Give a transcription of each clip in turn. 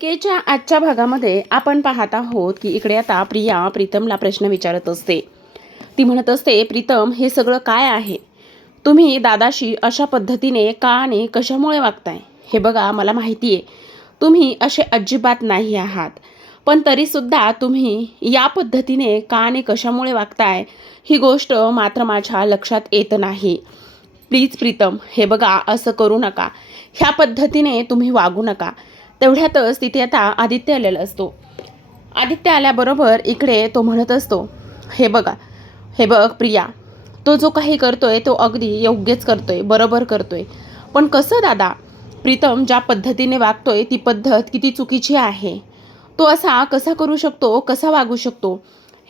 केच्या आजच्या भागामध्ये आपण पाहत आहोत की इकडे आता प्रिया प्रीतमला प्रश्न विचारत असते. ती म्हणत असते, प्रीतम हे सगळं काय आहे? तुम्ही दादाशी अशा पद्धतीने का आणि कशामुळे वागताय? हे बघा, मला माहिती आहे तुम्ही असे अजिबात नाही आहात, पण तरीसुद्धा तुम्ही या पद्धतीने का आणि कशामुळे वागताय ही गोष्ट मात्र माझ्या लक्षात येत नाही. प्लीज प्रीतम, हे बघा, असं करू नका, ह्या पद्धतीने तुम्ही वागू नका. तेवढ्यातच तिथे आता आदित्य आलेला असतो. आदित्य आल्याबरोबर इकडे तो म्हणत असतो, हे बघ प्रिया, तो जो काही करतोय तो अगदी योग्यच करतोय, बरोबर करतोय. पण कसं दादा? प्रीतम ज्या पद्धतीने वागतोय ती पद्धत किती चुकीची आहे. तो असा कसा करू शकतो, कसा वागू शकतो,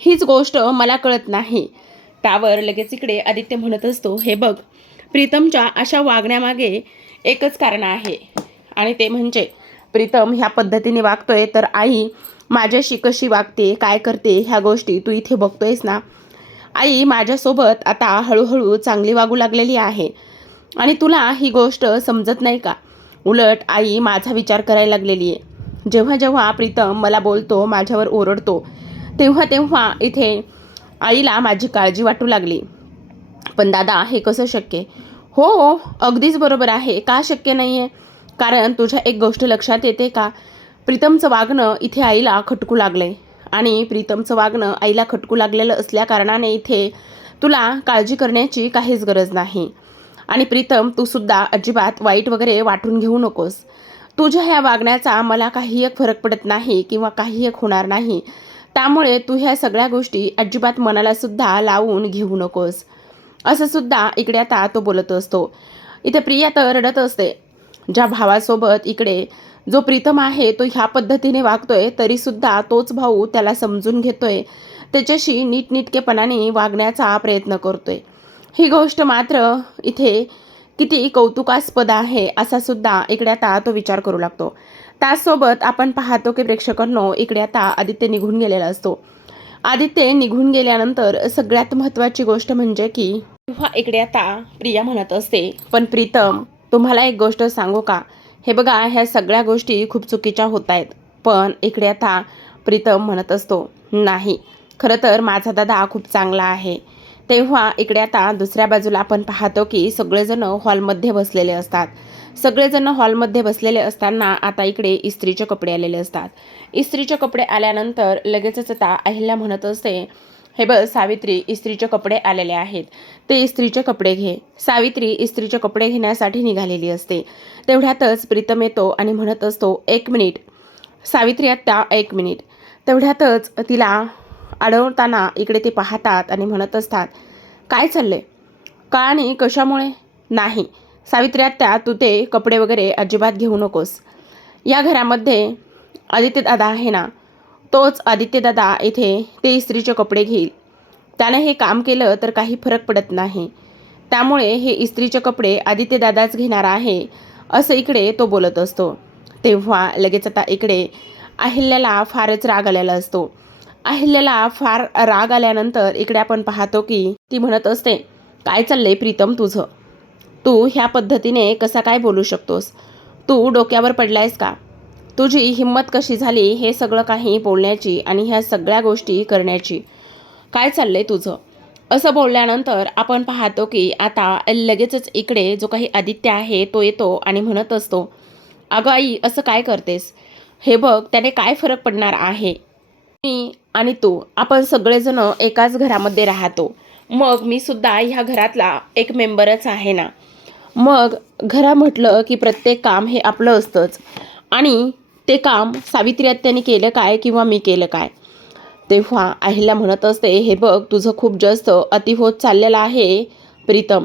हीच गोष्ट मला कळत नाही. त्यावर लगेच इकडे आदित्य म्हणत असतो, हे बघ, प्रीतमच्या अशा वागण्यामागे एकच कारण आहे, आणि ते म्हणजे प्रीतम ह्या पद्धतीने वागतोय तर आई माझ्याशी कशी वागते, काय करते, ह्या गोष्टी तू इथे बघतोयस ना. आई माझ्यासोबत आता हळूहळू चांगली वागू लागलेली आहे, आणि तुला ही गोष्ट समजत नाही का? उलट आई माझा विचार करायला लागलेली आहे. जेव्हा जेव्हा प्रीतम मला बोलतो, माझ्यावर ओरडतो, तेव्हा तेव्हा इथे आईला माझी काळजी वाटू लागली. पण दादा, हे कसं शक्य? हो, अगदीच बरोबर आहे. का शक्य नाही आहे? कारण तुझ्या एक गोष्ट लक्षात येते का? प्रीतमचं वागणं इथे आईला खटकू लागलंय, आणि प्रीतमचं वागणं आईला खटकू लागलेलं असल्या कारणाने इथे तुला काळजी करण्याची काहीच गरज नाही. आणि प्रीतम, तू सुद्धा अजिबात वाईट वगैरे वाटून घेऊ नकोस. तुझ्या ह्या वागण्याचा मला काही एक फरक पडत नाही किंवा काही एक होणार नाही. त्यामुळे तू ह्या सगळ्या गोष्टी अजिबात मनाला सुद्धा लावून घेऊ नकोस, असं सुद्धा इकडे आता तो बोलत असतो. इथे प्रिया तर रडत असते. ज्या भावासोबत इकडे जो प्रीतम आहे तो ह्या पद्धतीने वागतोय, तरीसुद्धा तोच भाऊ त्याला समजून घेतोय, त्याच्याशी नीटनेटकेपणाने वागण्याचा प्रयत्न करतोय. ही गोष्ट मात्र इथे किती कौतुकास्पद आहे, असा सुद्धा इकडे आता तो विचार करू लागतो. त्याचसोबत आपण पाहतो की प्रेक्षकांनो, इकडे आता आदित्य निघून गेलेला असतो. आदित्य निघून गेल्यानंतर सगळ्यात महत्त्वाची गोष्ट म्हणजे की तेव्हा इकडे आता प्रिया म्हणत असते, पण प्रीतम, तुम्हाला एक गोष्ट सांगू का? हे बघा, ह्या सगळ्या गोष्टी खूप चुकीच्या होत आहेत. पण इकडे आता प्रीतम म्हणत असतो, नाही, खरं तर माझा दादा खूप चांगला आहे. तेव्हा इकडे आता दुसऱ्या बाजूला आपण पाहतो की सगळेजण हॉलमध्ये बसलेले असतात. सगळेजण हॉलमध्ये बसलेले असताना आता इकडे इस्त्रीचे कपडे आलेले असतात. इस्त्रीचे कपडे आल्यानंतर लगेचच आता अहिल्या म्हणत असते, हे बघ सावित्री, इस्त्रीचे कपडे आलेले आहेत, ते इस्त्रीचे कपडे घे. सावित्री इस्त्रीचे कपडे घेण्यासाठी निघालेली असते. तेवढ्यातच प्रीतम येतो आणि म्हणत असतो, 1 मिनिट सावित्री आत्या, 1 मिनिट. तेवढ्यातच तिला अडवताना इकडे ते पाहतात आणि म्हणत असतात, काय चाललंय? का आणि कशामुळे? नाही सावित्री आत्या, तू ते कपडे वगैरे अजिबात घेऊ नकोस. या घरामध्ये आदित्य दादा आहे ना, तोच आदित्य दादा इथे ते इस्त्रीचे कपडे घेईल. त्यानं हे काम केलं तर काही फरक पडत नाही. त्यामुळे हे इस्त्रीचे कपडे आदित्य दादाच घेणार आहे, असं इकडे तो बोलत असतो. तेव्हा लगेच आता इकडे अहिल्याला फारच राग आलेला असतो. अहिल्याला फार राग आल्यानंतर इकडे आपण पाहतो की ती म्हणत असते, काय चाललंय प्रीतम तुझं? तू ह्या पद्धतीने कसा काय बोलू शकतोस? तू डोक्यावर पडलायस का? तुझी हिंमत कशी झाली हे सगळं काही बोलण्याची आणि ह्या सगळ्या गोष्टी करण्याची? काय चाललंय तुझं? असं बोलल्यानंतर आपण पाहतो की आता लगेचच इकडे जो काही आदित्य आहे तो येतो आणि म्हणत असतो, अगं आई, असं काय करतेस? हे बघ, त्याने काय फरक पडणार आहे? मी आणि तू, आपण सगळेजण एकाच घरामध्ये राहतो. मग मी सुद्धा ह्या घरातला एक मेंबरच आहे ना. मग घरा म्हटलं की प्रत्येक काम हे आपलं असतंच, आणि ते काम सावित्री आत्याने केलं काय किंवा मी केलं काय? तेव्हा अहिल्या म्हणत असते, हे बघ, तुझं खूप जास्त अति होत चाललेलं आहे प्रीतम.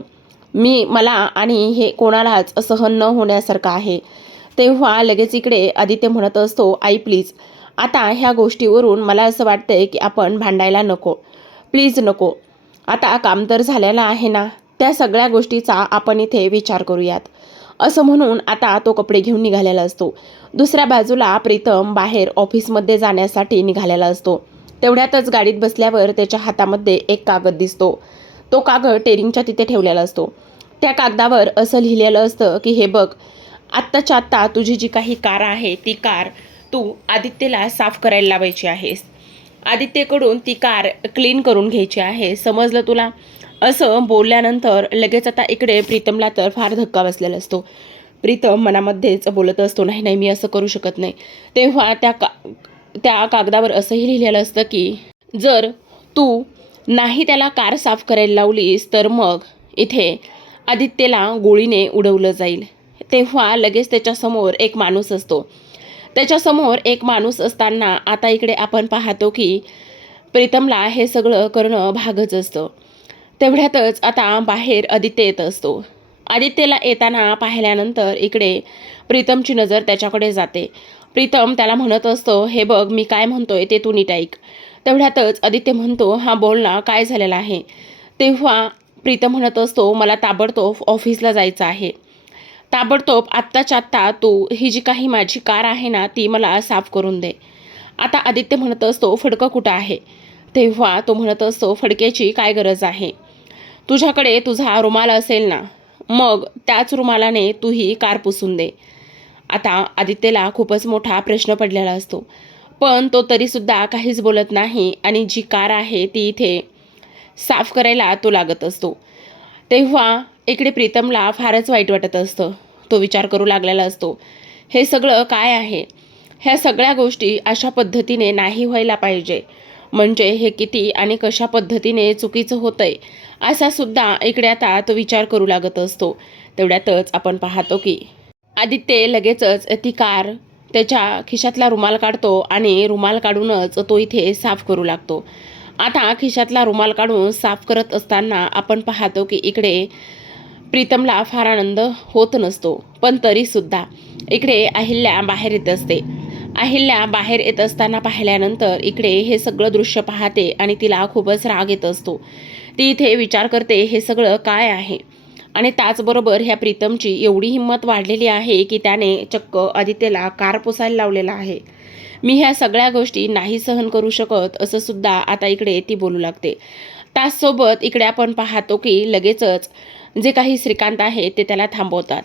मला आणि हे कोणालाच सहन न होण्यासारखं आहे. तेव्हा लगेच इकडे आदित्य म्हणत असतो, आई प्लीज, आता ह्या गोष्टीवरून मला असं वाटतंय की आपण भांडायला नको, प्लीज नको. आता काम तर झालेलं आहे ना, त्या सगळ्या गोष्टीचा आपण इथे विचार करूयात. असं म्हणून आता तो कपडे घेऊन निघालेला असतो. दुसऱ्या बाजूला प्रीतम बाहेर ऑफिसमध्ये जाण्यासाठी निघालेला असतो. तेवढ्यातच गाडीत बसल्यावर त्याच्या हातामध्ये एक कागद दिसतो. तो कागद टेरिंगच्या तिथे ठेवलेला असतो. त्या कागदावर असं लिहिलेलं असतं की हे बघ, आत्ताच्या आत्ता तुझी जी काही कार आहे ती कार तू आदित्यला साफ करायला लावायची आहेस. आदित्यकडून ती कार क्लीन करून घ्यायची आहे, समजलं तुला? असं बोलल्यानंतर लगेच आता इकडे प्रीतमला तर फार धक्का बसलेला असतो. प्रीतम मनामध्येच बोलत असतो, नाही नाही मी असं करू शकत नाही. तेव्हा त्या कागदावर असंही लिहिलेलं असतं की जर तू नाही त्याला कार साफ करायला लावलीस तर मग इथे आदित्यला गोळीने उडवलं जाईल. तेव्हा लगेच त्याच्यासमोर एक माणूस असतो. त्याच्यासमोर एक माणूस असताना आता इकडे आपण पाहतो की प्रीतमला हे सगळं करणं भागच असतं. तेवढ्यातच आता बाहेर आदित्य येत असतो. आदित्यला येताना पाहिल्यानंतर इकडे प्रीतमची नजर त्याच्याकडे जाते. प्रीतम त्याला म्हणत असतो, हे बघ मी काय म्हणतोय ते तू नीट ऐक. तेवढ्यातच आदित्य म्हणतो, हा बोल ना, काय झालेलं आहे? तेव्हा प्रीतम म्हणत असतो, मला ताबडतोब ऑफिसला जायचं आहे. ताबडतोब आत्ताच्या आत्ता तू ही जी काही माझी कार आहे ना ती मला साफ करून दे. आता आदित्य म्हणत असतो, फडकं कुठं आहे? तेव्हा तो म्हणत असतो, फडक्याची काय गरज आहे? तुझ्याकडे तुझा रुमाल असेल ना, मग त्याच रुमालाने तू ही कार पुसून दे. आता आदित्यला खूपच मोठा प्रश्न पडलेला असतो, पण तो तरीसुद्धा काहीच बोलत नाही आणि जी कार आहे ती इथे साफ करायला तो लागत असतो. तेव्हा इकडे प्रीतमला फारच वाईट वाटत असतं. तो विचार करू लागलेला असतो, हे सगळं काय आहे? ह्या सगळ्या गोष्टी अशा पद्धतीने नाही व्हायला पाहिजे. म्हणजे हे किती आणि कशा पद्धतीने चुकीचं होतंय असा सुद्धा इकडे आता तो विचार करू लागत असतो. तेवढ्यातच आपण पाहतो की आदित्य लगेचच ती कार त्याच्या खिशातला रुमाल काढतो आणि रुमाल काढूनच तो इथे साफ करू लागतो. आता खिशातला रुमाल काढून साफ करत असताना आपण पाहतो की इकडे प्रीतमला फार आनंद होत नसतो, पण तरीसुद्धा इकडे अहिल्या बाहेर येत असते. अहिल्या बाहेर येत असताना पाहिल्यानंतर इकडे हे सगळं दृश्य पाहते आणि तिला खूपच राग येत असतो. ती इथे विचार करते, हे सगळं काय आहे? आणि त्याचबरोबर ह्या प्रीतमची एवढी हिंमत वाढलेली आहे की त्याने चक्क आदित्यला कार पुसायला लावलेला आहे. मी ह्या सगळ्या गोष्टी नाही सहन करू शकत असं सुद्धा आता इकडे ती बोलू लागते. त्याचसोबत इकडे आपण पाहतो की लगेचच जे काही श्रीकांत आहे ते त्याला थांबवतात.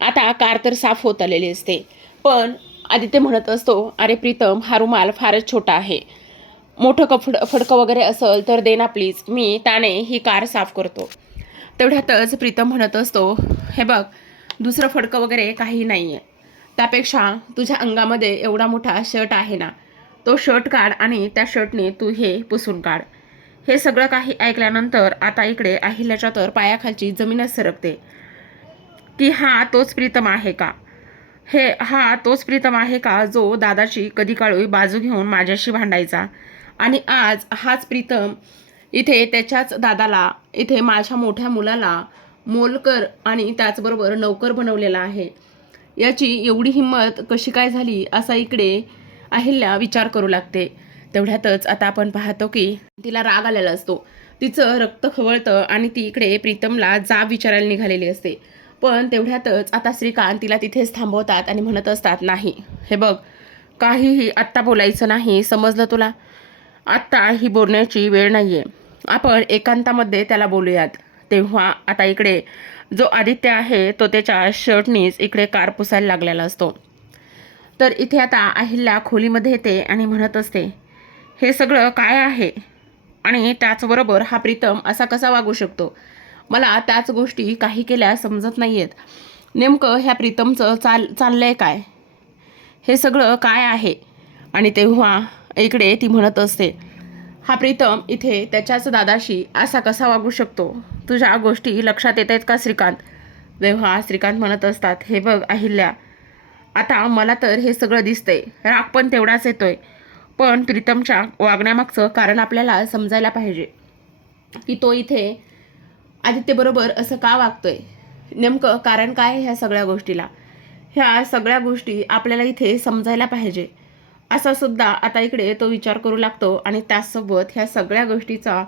आता कार तर साफ होत आलेली असते, पण आदित्य म्हणत असतो, अरे प्रीतम हा रुमाल फारच छोटा आहे. मोठं फडकं वगैरे असेल तर दे ना प्लीज, मी त्याने ही कार साफ करतो. तेवढ्यातच प्रीतम म्हणत असतो, हे बघ दुसरं फडकं वगैरे काही नाही आहे. त्यापेक्षा तुझ्या अंगामध्ये एवढा मोठा शर्ट आहे ना, तो शर्ट काढ आणि त्या शर्टने तू हे पुसून काढ. हे सगळं काही ऐकल्यानंतर आता इकडे अहिल्याच्या तर पायाखालची जमीनच सरकते की हा तोच प्रीतम आहे का? हा तोच प्रीतम आहे का जो दादाची कधी काळी बाजू घेऊन माझ्याशी भांडायचा आणि आज हाच प्रीतम इथे त्याच्याच दादाला इथे माझ्या मोठ्या मुलाला मोलकर आणि त्याचबरोबर नौकर बनवलेला आहे. याची एवढी हिंमत कशी काय झाली असा इकडे अहिल्या विचार करू लागते. तेवढ्यातच आता आपण पाहतो की तिला राग आलेला असतो. तिचं रक्त खवळतं आणि ती इकडे प्रीतमला जाब विचारायला निघालेली असते. पण तेवढ्यातच आता श्रीकांत तिला तिथेच थांबवतात आणि म्हणत असतात, नाही हे बघ काहीही आत्ता बोलायचं नाही, समजलं तुला? आत्ता ही बोलण्याची वेळ नाही आहे, आपण एकांतामध्ये त्याला बोलूयात. तेव्हा आता इकडे जो आदित्य आहे तो त्याच्या शर्टनीच इकडे कार पुसायला लागलेला असतो. तर इथे आता अहिल्या खोलीमध्ये येते आणि म्हणत असते, हे सगळं काय आहे? आणि त्याचबरोबर हा प्रीतम असा कसा वागू शकतो? मला त्याच गोष्टी काही केल्या समजत नाही आहेत. नेमकं ह्या प्रीतमचं चाललंय काय? हे सगळं काय आहे? आणि तेव्हा इकडे ती म्हणत असते, हा प्रीतम इथे त्याच्याच दादाशी असा कसा वागू शकतो? तुझ्या गोष्टी लक्षात येत आहेत का श्रीकांत? तेव्हा श्रीकांत म्हणत असतात, हे बघ अहिल्या, आता मला तर हे सगळं दिसतंय, राग पण तेवढाच येतोय, पण प्रीतमच्या वागण्यामागचं कारण आपल्याला समजायला पाहिजे की तो इथे आदित्यबरोबर असं का वागतोय. नेमकं कारण काय आहे ह्या सगळ्या गोष्टीला? ह्या सगळ्या गोष्टी आपल्याला इथे समजायला पाहिजे असा सुद्धा आता इकडे तो विचार करू लागतो. आणि त्याचसोबत ह्या सगळ्या गोष्टीचा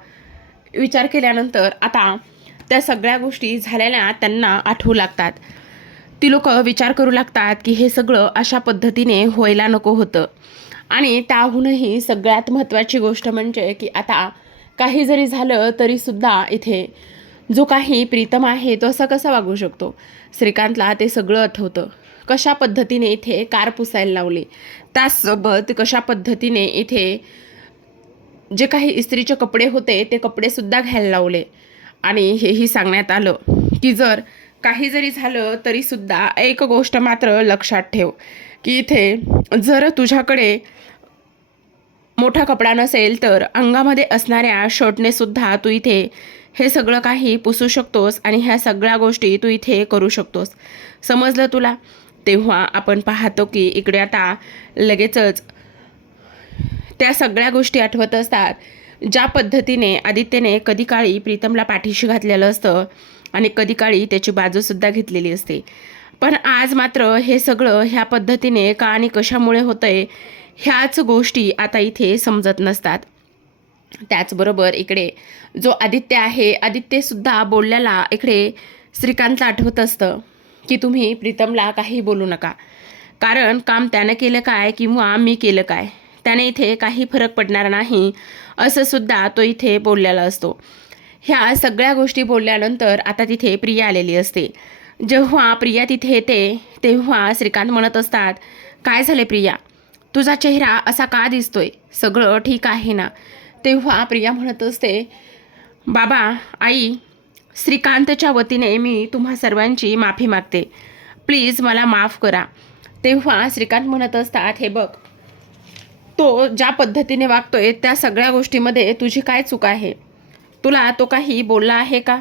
विचार केल्यानंतर आता त्या सगळ्या गोष्टी झालेल्या त्यांना आठवू लागतात. ती लोक विचार करू लागतात की हे सगळं अशा पद्धतीने व्हायला नको होतं. आणि त्याहूनही सगळ्यात महत्त्वाची गोष्ट म्हणजे की आता काही जरी झालं तरीसुद्धा इथे जो काही प्रीतम आहे तो असा कसा वागू शकतो? श्रीकांतला ते सगळं आठवतं. कशा पद्धतीने इथे कार पुसायला लावले, त्याचसोबत कशा पद्धतीने इथे जे काही इस्त्रीचे कपडे होते ते कपडेसुद्धा घ्यायला लावले. आणि हेही सांगण्यात आलं की जर काही जरी झालं तरीसुद्धा एक गोष्ट मात्र लक्षात ठेव की इथे जर तुझ्याकडे मोठा कपडा नसेल तर अंगामध्ये असणाऱ्या शर्टने सुद्धा तू इथे हे सगळं काही पुसू शकतोस आणि ह्या सगळ्या गोष्टी तू इथे करू शकतोस. समजलं तुला? तेव्हा आपण पाहतो की इकडे आता लगेचच त्या सगळ्या गोष्टी आठवत असतात ज्या पद्धतीने आदित्यने कधी काळी प्रीतमला पाठीशी घातलेलं असतं आणि कधी काळी त्याची बाजूसुद्धा घेतलेली असते. पण आज मात्र हे सगळं ह्या पद्धतीने का आणि कशामुळे होतंय ह्याच गोष्टी आता इथे समजत नसतात. त्याचबरोबर इकडे जो आदित्य आहे, आदित्यसुद्धा बोलल्याला इकडे श्रीकांतला आठवत असतं की तुम्ही प्रीतमला काही बोलू नका, कारण काम त्यानं केलं काय किंवा मी केलं काय त्याने इथे काही फरक पडणार नाही असं सुद्धा तो इथे बोललेला असतो. ह्या सगळ्या गोष्टी बोलल्यानंतर आता तिथे प्रिया आलेली असते. जेव्हा प्रिया तिथे येते तेव्हा श्रीकांत म्हणत असतात, काय झाले प्रिया, तुझा चेहरा असा का दिसतोय, सगळं ठीक आहे ना? तेव्हा प्रिया म्हणत असते, बाबा आई, श्रीकांतच्या वतीने मी तुम्हा सर्वांची माफी मागते, प्लीज मला माफ करा. तेव्हा श्रीकांत म्हणत असतात, हे बघ, तो ज्या पद्धतीने वागतोय त्या सगळ्या गोष्टीमध्ये तुझी काय चूक आहे? तुला तो काही बोलला आहे का?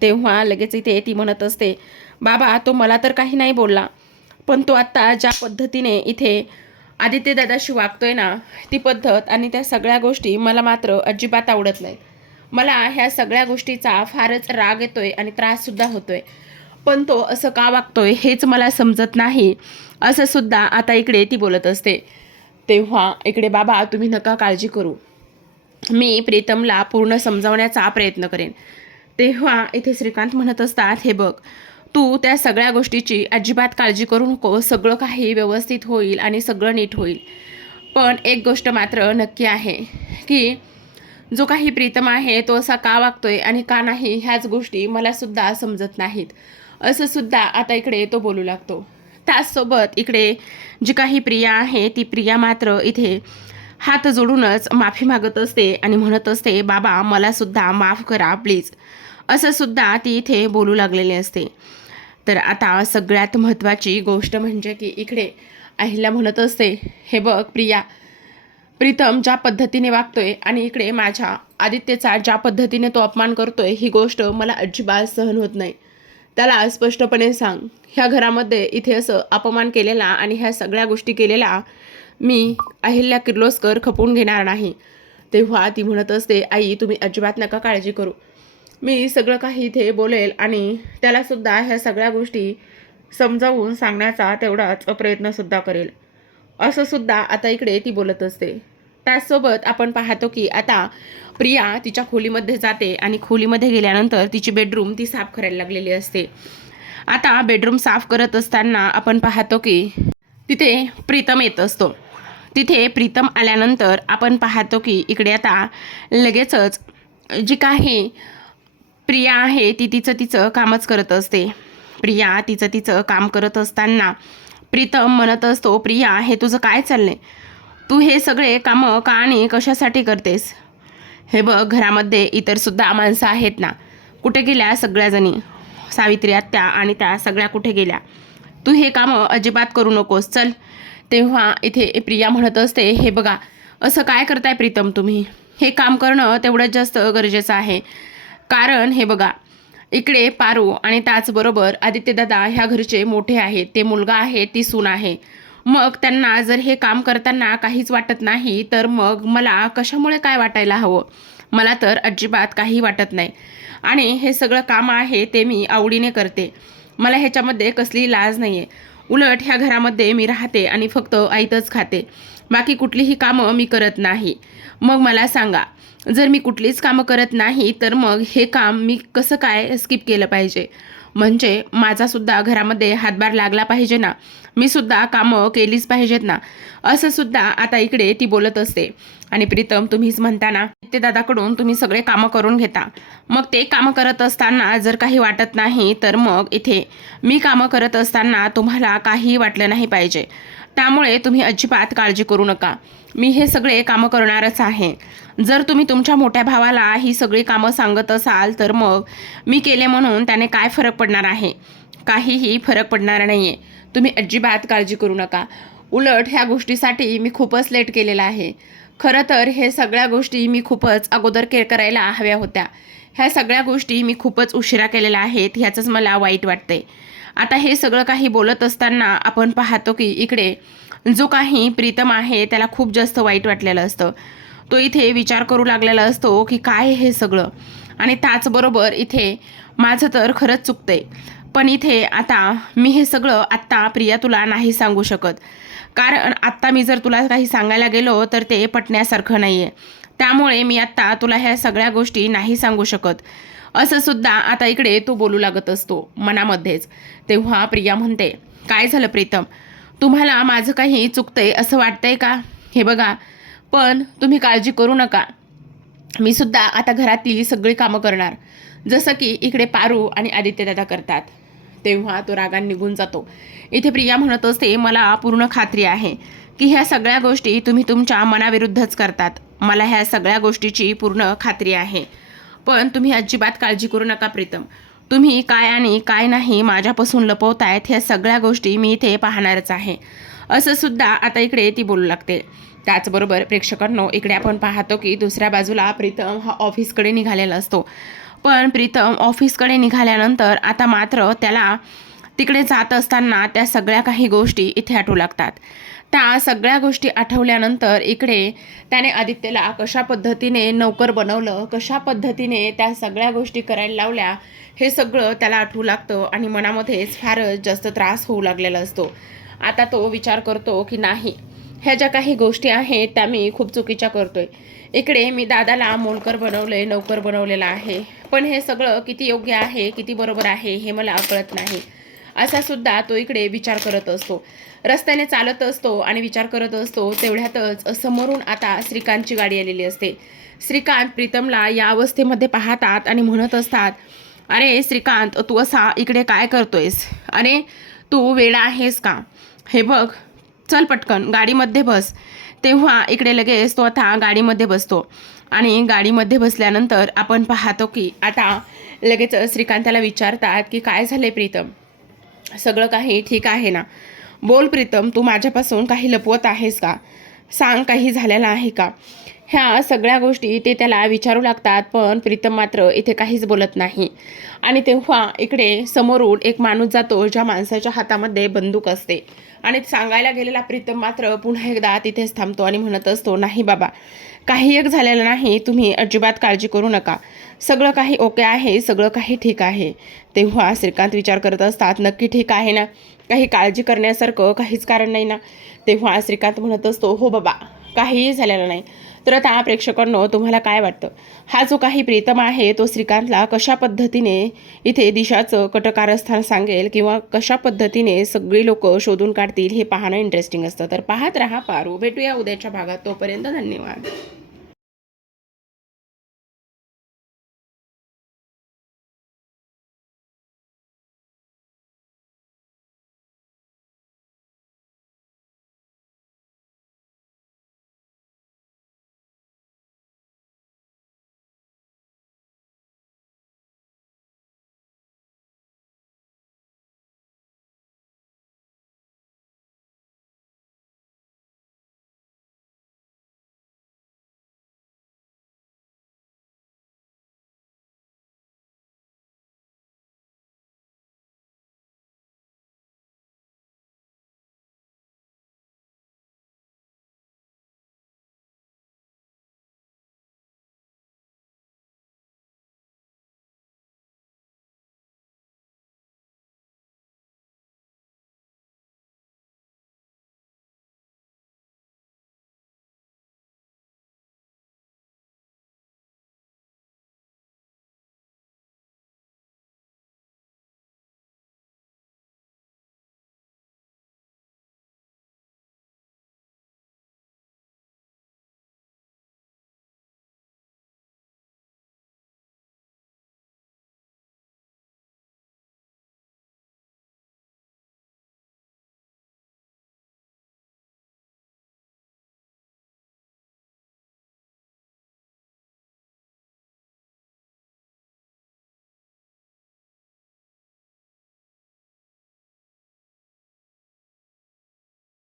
तेव्हा लगेच इथे ती म्हणत असते, बाबा तो मला तर काही नाही बोलला, पण तो आत्ता ज्या पद्धतीने इथे आदित्य दादाशी वागतोय ना ती पद्धत आणि त्या सगळ्या गोष्टी मला मात्र अजिबात आवडत नाहीत. मला ह्या सगळ्या गोष्टीचा फारच राग येतोय आणि त्राससुद्धा होतोय, पण तो असं का वागतोय हेच मला समजत नाही असं सुद्धा आता इकडे ती बोलत असते. तेव्हा इकडे बाबा तुम्ही नका काळजी करू, मी प्रीतमला पूर्ण समजावण्याचा प्रयत्न करेन. तेव्हा इथे श्रीकांत म्हणत असतात, हे बघ, तू त्या सगळ्या गोष्टीची अजिबात काळजी करू नको, सगळं काही व्यवस्थित होईल आणि सगळं नीट होईल. पण एक गोष्ट मात्र नक्की आहे की जो काही प्रीतम आहे तो असा का वागतोय आणि का नाही ह्याच गोष्टी मला सुद्धा समजत नाहीत असं सुद्धा आता इकडे तो बोलू लागतो. त्याचसोबत इकडे जी काही प्रिया आहे ती प्रिया मात्र इथे हात जोडूनच माफी मागत असते आणि म्हणत असते, बाबा मला सुद्धा माफ करा प्लीज, असं सुद्धा ती इथे बोलू लागलेली असते. तर आता सगळ्यात महत्त्वाची गोष्ट म्हणजे की इकडे अहिल्या म्हणत असते, हे बघ प्रिया, प्रीतम ज्या पद्धतीने वागतोय आणि इकडे माझ्या आदित्यचा ज्या पद्धतीने तो अपमान करतोय ही गोष्ट मला अजिबात सहन होत नाही. त्याला स्पष्टपणे सांग, ह्या घरामध्ये इथे असं अपमान केलेला आणि ह्या सगळ्या गोष्टी केलेला मी अहिल्या किर्लोस्कर खपवून घेणार नाही. तेव्हा ती म्हणत असते, आई तुम्ही अजिबात नका काळजी करू, मी सगळं काही इथे बोलेल आणि त्यालासुद्धा ह्या सगळ्या गोष्टी समजावून सांगण्याचा तेवढाच प्रयत्नसुद्धा करेल असं सुद्धा आता इकडे ती बोलत असते. त्याचसोबत आपण पाहतो की आता प्रिया तिच्या खोलीमध्ये जाते आणि खोलीमध्ये गेल्यानंतर तिची बेडरूम ती साफ करायला लागलेली असते. आता बेडरूम साफ करत असताना आपण पाहतो की तिथे प्रीतम येत असतो. तिथे प्रीतम आल्यानंतर आपण पाहतो की इकडे आता लगेचच जी काही प्रिया आहे ती तिचं कामच करत असते. प्रिया तिचं काम करत असताना प्रीतम म्हणत असतो, प्रिया हे तुझं काय चाललंय, तू हे सगळे कामं का आणि कशासाठी करतेस? हे बघ, घरामध्ये इतरसुद्धा माणसं आहेत ना, कुठे गेल्या सगळ्याजणी, सावित्री आत्या आणि त्या सगळ्या कुठे गेल्या, तू हे कामं अजिबात करू नकोस, चल. तेव्हा इथे प्रिया म्हणत असते, हे बघा असं काय करताय प्रीतम तुम्ही, हे काम करणं तेवढंच जास्त गरजेचं आहे. कारण हे बघा इकडे पारू आणि त्याचबरोबर आदित्यदादा ह्या घरचे मोठे आहेत, ते मुलगा आहे ती सून आहे, मग त्यांना जर हे काम करताना काहीच वाटत नाही तर मग मला कशामुळे काय वाटायला हवं? मला तर अजिबात काही वाटत नाही आणि हे सगळं काम आहे ते मी आवडीने करते, मला ह्याच्यामध्ये कसली लाज नाही आहे. उलट ह्या घरामध्ये मी राहते आणि फक्त आईतच खाते, बाकी कुठलीही कामं मी करत नाही. मग मला सांगा, जर मी कुठलीच कामं करत नाही तर मग हे काम मी कसं काय स्किप केलं पाहिजे? म्हणजे माझासुद्धा घरामध्ये हातभार लागला पाहिजे ना, मी सुद्धा कामं केलीच पाहिजेत ना, असं सुद्धा आता इकडे ती बोलत असते. आणि प्रीतम, तुम्हीच म्हणता ना, ते दादाकडून तुम्ही सगळे कामं करून घेता, मग ते कामं करत असताना जर काही वाटत नाही तर मग इथे मी कामं करत असताना तुम्हाला काहीही वाटलं नाही पाहिजे. त्यामुळे तुम्ही अजिबात काळजी करू नका, मी हे सगळे कामं करणारच आहे. जर तुम्ही तुमच्या मोठ्या भावाला ही सगळी कामं सांगत असाल तर मग मी केले म्हणून त्याने काय फरक पडणार आहे? काहीही फरक पडणार नाही आहे. तुम्ही अजिबात काळजी करू नका. उलट ह्या गोष्टीसाठी मी खूपच लेट केलेला आहे. खरं तर हे सगळ्या गोष्टी मी खूपच अगोदर करायला हव्या होत्या. ह्या सगळ्या गोष्टी मी खूपच उशिरा केलेल्या आहेत, ह्याचंच मला वाईट वाटते. आता हे सगळं काही बोलत असताना आपण पाहतो की इकडे जो काही प्रीतम आहे त्याला खूप जास्त वाईट वाटलेलं असतं. तो इथे विचार करू लागलेला असतो की काय हे सगळं, आणि त्याचबरोबर इथे माझं तर खरंच चुकतंय. पण इथे आता मी हे सगळं आत्ता प्रिया तुला नाही सांगू शकत, कारण आत्ता मी जर तुला काही सांगायला गेलो तर ते पटण्यासारखं नाही आहे. त्यामुळे मी आत्ता तुला ह्या सगळ्या गोष्टी नाही सांगू शकत, असं सुद्धा आता इकडे तो बोलू लागत असतो मनामध्येच. तेव्हा प्रिया म्हणते, काय झालं प्रीतम, तुम्हाला माझं काही चुकतंय असं वाटतंय का? हे बघा, पण तुम्ही काळजी करू नका, मी सुद्धा आता घरातली सगळी कामं करणार, जसं की इकडे पारू आणि आदित्यदादा करतात. तेव्हा तो रागान निघून जातो. इथे प्रिया म्हणत असते, मला पूर्ण खात्री आहे की ह्या सगळ्या गोष्टी तुम्ही तुमच्या मनाविरुद्धच करतात. मला ह्या सगळ्या गोष्टीची पूर्ण खात्री आहे. पण तुम्ही अजिबात काळजी करू नका प्रीतम, तुम्ही काय आणि काय नाही माझ्यापासून लपवतायत ह्या सगळ्या गोष्टी मी इथे पाहणारच आहे, असं सुद्धा आता इकडे ती बोलू लागते. त्याचबरोबर प्रेक्षकांनो, इकडे आपण पाहतो की दुसऱ्या बाजूला प्रीतम हा ऑफिसकडे निघालेला असतो. पण प्रीतम ऑफिसकडे निघाल्यानंतर आता मात्र त्याला तिकडे जात असताना त्या सगळ्या काही गोष्टी इथे आठवू लागतात. त्या सगळ्या गोष्टी आठवल्यानंतर इकडे त्याने आदित्यला कशा पद्धतीने नौकर बनवलं, कशा पद्धतीने त्या सगळ्या गोष्टी करायला लावल्या, हे सगळं त्याला आठवू लागतं आणि मनामध्येच फारच जास्त त्रास होऊ लागलेला असतो. आता तो विचार करतो की नाही, ह्या ज्या काही गोष्टी आहेत त्या मी खूप चुकीच्या करतोय. इकडे मी दादाला मोलकर बनवलंय, नौकर बनवलेला आहे, पण हे सगळं किती योग्य आहे, किती बरोबर आहे हे मला कळत नाही, असा सुद्धा तो इकडे विचार करत असतो. रस्त्याने चालत असतो आणि विचार करत असतो. तेवढ्यातच समोरून आता श्रीकांतची गाडी आलेली असते. श्रीकांत प्रीतमला या अवस्थेमध्ये पाहतात आणि म्हणत असतात, अरे श्रीकांत, तू असा इकडे काय करतोयस? अरे तू वेडा आहेस का? हे बघ, चल पटकन गाडीमध्ये बस. तेव्हा इकडे लगेच तो आता गाडीमध्ये बसतो आणि गाडीमध्ये बसल्यानंतर आपण पाहतो की आता लगेच श्रीकांताला विचारतात की काय झालंय प्रीतम, सगळं काही ठीक आहे ना? बोल प्रीतम, तू माझ्यापासून काही लपवत आहेस का? सांग, काही झालेलं आहे का? ह्या सगळ्या गोष्टी ते त्याला विचारू लागतात, पण प्रीतम मात्र इथे काहीच बोलत नाही. आणि तेव्हा इकडे समोरून एक माणूस जातो ज्या माणसाच्या हातामध्ये बंदूक असते, आणि सांगायला गेलेला प्रीतम मात्र पुन्हा एकदा तिथेच थांबतो आणि म्हणत असतो, नाही बाबा, काही एक झालेलं नाही, तुम्ही अजिबात काळजी करू नका, सगळं काही ओके आहे, सगळं काही ठीक आहे. तेव्हा श्रीकांत विचार करत असतात, नक्की ठीक आहे ना? काही काळजी करण्यासारखं काहीच कारण नाही ना? तेव्हा श्रीकांत म्हणत असतो, हो बाबा, काहीही झालेलं नाही. तर आता प्रेक्षकांनो, तुम्हाला काय वाटतं, हा जो काही प्रीतम आहे तो श्रीकांतला कशा पद्धतीने इथे दिशाचं कटकारस्थान सांगेल किंवा कशा पद्धतीने सगळी लोक शोधून काढतील हे पाहणं इंटरेस्टिंग असतं. तर पाहत रहा पारू. भेटूया उद्याच्या भागात. तोपर्यंत धन्यवाद.